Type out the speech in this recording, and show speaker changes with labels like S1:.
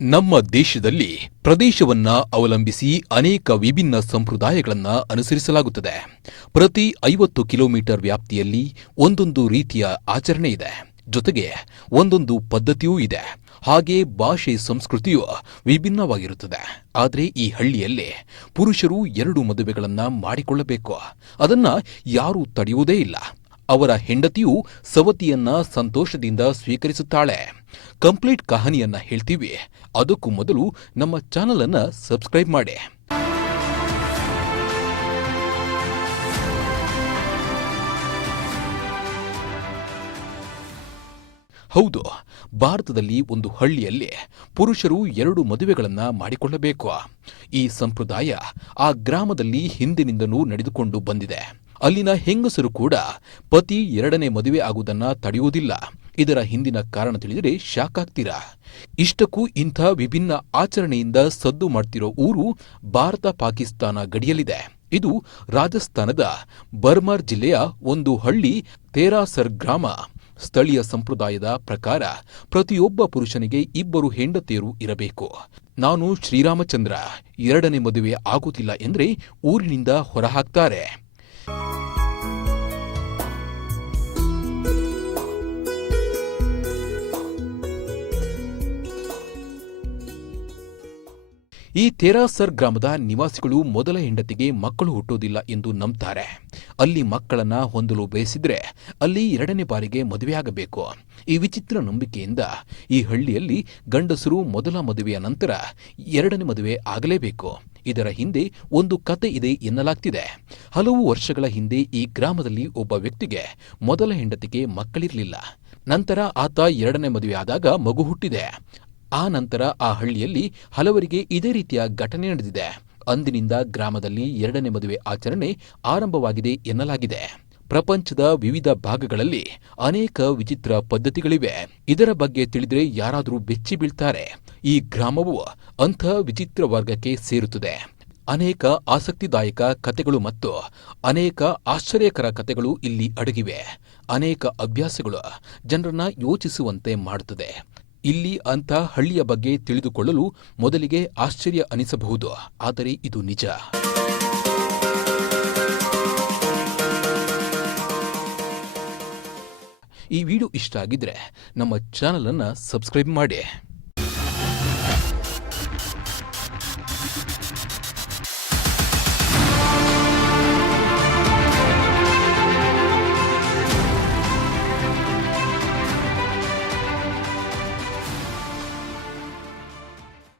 S1: ನಮ್ಮ ದೇಶದಲ್ಲಿ ಪ್ರದೇಶವನ್ನ ಅವಲಂಬಿಸಿ ಅನೇಕ ವಿಭಿನ್ನ ಸಂಪ್ರದಾಯಗಳನ್ನು ಅನುಸರಿಸಲಾಗುತ್ತದೆ. ಪ್ರತಿ ಐವತ್ತು ಕಿಲೋಮೀಟರ್ ವ್ಯಾಪ್ತಿಯಲ್ಲಿ ಒಂದೊಂದು ರೀತಿಯ ಆಚರಣೆ ಇದೆ. ಜೊತೆಗೆ ಒಂದೊಂದು ಪದ್ಧತಿಯೂ ಇದೆ. ಹಾಗೆ ಭಾಷೆ ಸಂಸ್ಕೃತಿಯು ವಿಭಿನ್ನವಾಗಿರುತ್ತದೆ. ಆದರೆ ಈ ಹಳ್ಳಿಯಲ್ಲಿ ಪುರುಷರು ಎರಡು ಮದುವೆಗಳನ್ನ ಮಾಡಿಕೊಳ್ಳಬೇಕು. ಅದನ್ನ ಯಾರೂ ತಡೆಯುವುದೇ ಇಲ್ಲ. ಅವರ ಹೆಂಡತಿಯು ಸವತಿಯನ್ನ ಸಂತೋಷದಿಂದ ಸ್ವೀಕರಿಸುತ್ತಾಳೆ. ಕಂಪ್ಲೀಟ್ ಕಹಾನಿಯನ್ನ ಹೇಳ್ತೀವಿ. ಅದಕ್ಕೂ ಮೊದಲು ನಮ್ಮ ಚಾನಲ್ ಅನ್ನ ಸಬ್ಸ್ಕ್ರೈಬ್ ಮಾಡಿ. ಹೌದು, ಭಾರತದಲ್ಲಿ ಒಂದು ಹಳ್ಳಿಯಲ್ಲಿ ಪುರುಷರು ಎರಡು ಮದುವೆಗಳನ್ನ ಮಾಡಿಕೊಳ್ಳಬೇಕು. ಈ ಸಂಪ್ರದಾಯ ಆ ಗ್ರಾಮದಲ್ಲಿ ಹಿಂದಿನಿಂದಲೂ ನಡೆದುಕೊಂಡು ಬಂದಿದೆ. ಅಲ್ಲಿನ ಹೆಂಗಸರು ಕೂಡ ಪತಿ ಎರಡನೇ ಮದುವೆ ಆಗುವುದನ್ನ ತಡೆಯುವುದಿಲ್ಲ. ಇದರ ಹಿಂದಿನ ಕಾರಣ ತಿಳಿದರೆ ಶಾಕ್ ಆಗ್ತೀರಾ ಇಷ್ಟಕ್ಕೂ ಇಂಥ ವಿಭಿನ್ನ ಆಚರಣೆಯಿಂದ ಸದ್ದು ಮಾಡ್ತಿರೋ ಊರು ಭಾರತ ಪಾಕಿಸ್ತಾನ ಗಡಿಯಲ್ಲಿದೆ. ಇದು ರಾಜಸ್ಥಾನದ ಬರ್ಮರ್ ಜಿಲ್ಲೆಯ ಒಂದು ಹಳ್ಳಿ ತೇರಾಸರ್ ಗ್ರಾಮ. ಸ್ಥಳೀಯ ಸಂಪ್ರದಾಯದ ಪ್ರಕಾರ ಪ್ರತಿಯೊಬ್ಬ ಪುರುಷನಿಗೆ ಇಬ್ಬರು ಹೆಂಡತಿಯರು ಇರಬೇಕು. ನಾನು ಶ್ರೀರಾಮಚಂದ್ರ. ಎರಡನೇ ಮದುವೆ ಆಗುತ್ತಿಲ್ಲ ಎಂದರೆ ಊರಿನಿಂದ ಹೊರಹಾಕ್ತಾರೆ. ಈ ತೆರಾಸರ್ ಗ್ರಾಮದ ನಿವಾಸಿಗಳು ಮೊದಲ ಹೆಂಡತಿಗೆ ಮಕ್ಕಳು ಹುಟ್ಟೋದಿಲ್ಲ ಎಂದು ನಂಬ್ತಾರೆ. ಅಲ್ಲಿ ಮಕ್ಕಳನ್ನ ಹೊಂದಲು ಬಯಸಿದ್ರೆ ಅಲ್ಲಿ ಎರಡನೇ ಬಾರಿಗೆ ಮದುವೆಯಾಗಬೇಕು ಈ ವಿಚಿತ್ರ ನಂಬಿಕೆಯಿಂದ ಈ ಹಳ್ಳಿಯಲ್ಲಿ ಗಂಡಸರು ಮೊದಲ ಮದುವೆಯ ನಂತರ ಎರಡನೇ ಮದುವೆ ಆಗಲೇಬೇಕು. ಇದರ ಹಿಂದೆ ಒಂದು ಕತೆ ಇದೆ ಎನ್ನಲಾಗ್ತಿದೆ. ಹಲವು ವರ್ಷಗಳ ಹಿಂದೆ ಈ ಗ್ರಾಮದಲ್ಲಿ ಒಬ್ಬ ವ್ಯಕ್ತಿಗೆ ಮೊದಲ ಹೆಂಡತಿಗೆ ಮಕ್ಕಳಿರಲಿಲ್ಲ. ನಂತರ ಆತ ಎರಡನೇ ಮದುವೆಯಾದಾಗ ಮಗು ಹುಟ್ಟಿದೆ. ಆ ನಂತರ ಆ ಹಳ್ಳಿಯಲ್ಲಿ ಹಲವರಿಗೆ ಇದೇ ರೀತಿಯ ಘಟನೆ ನಡೆದಿದೆ. ಅಂದಿನಿಂದ ಗ್ರಾಮದಲ್ಲಿ ಎರಡನೇ ಮದುವೆ ಆಚರಣೆ ಆರಂಭವಾಗಿದೆ ಎನ್ನಲಾಗಿದೆ. ಪ್ರಪಂಚದ ವಿವಿಧ ಭಾಗಗಳಲ್ಲಿ ಅನೇಕ ವಿಚಿತ್ರ ಪದ್ಧತಿಗಳಿವೆ. ಇದರ ಬಗ್ಗೆ ತಿಳಿದರೆ ಯಾರಾದರೂ ಬೆಚ್ಚಿ ಬೀಳ್ತಾರೆ. ಈ ಗ್ರಾಮವು ಅಂಥ ವಿಚಿತ್ರ ವರ್ಗಕ್ಕೆ ಸೇರುತ್ತದೆ. ಅನೇಕ ಆಸಕ್ತಿದಾಯಕ ಕಥೆಗಳು ಮತ್ತು ಅನೇಕ ಆಶ್ಚರ್ಯಕರ ಕಥೆಗಳು ಇಲ್ಲಿ ಅಡಗಿವೆ. ಅನೇಕ ಅಭ್ಯಾಸಗಳು ಜನರನ್ನ ಯೋಚಿಸುವಂತೆ ಮಾಡುತ್ತದೆ. ಇಲ್ಲಿ ಅಂಥ ಹಳ್ಳಿಯ ಬಗ್ಗೆ ತಿಳಿದುಕೊಳ್ಳಲು ಮೊದಲಿಗೆ ಆಶ್ಚರ್ಯ ಅನಿಸಬಹುದು. ಆದರೆ ಇದು ನಿಜ. ಈ ವಿಡಿಯೋ ಇಷ್ಟ ಆಗಿದ್ರೆ ನಮ್ಮ ಚಾನಲನ್ನು ಸಬ್ಸ್ಕ್ರೈಬ್ ಮಾಡಿ.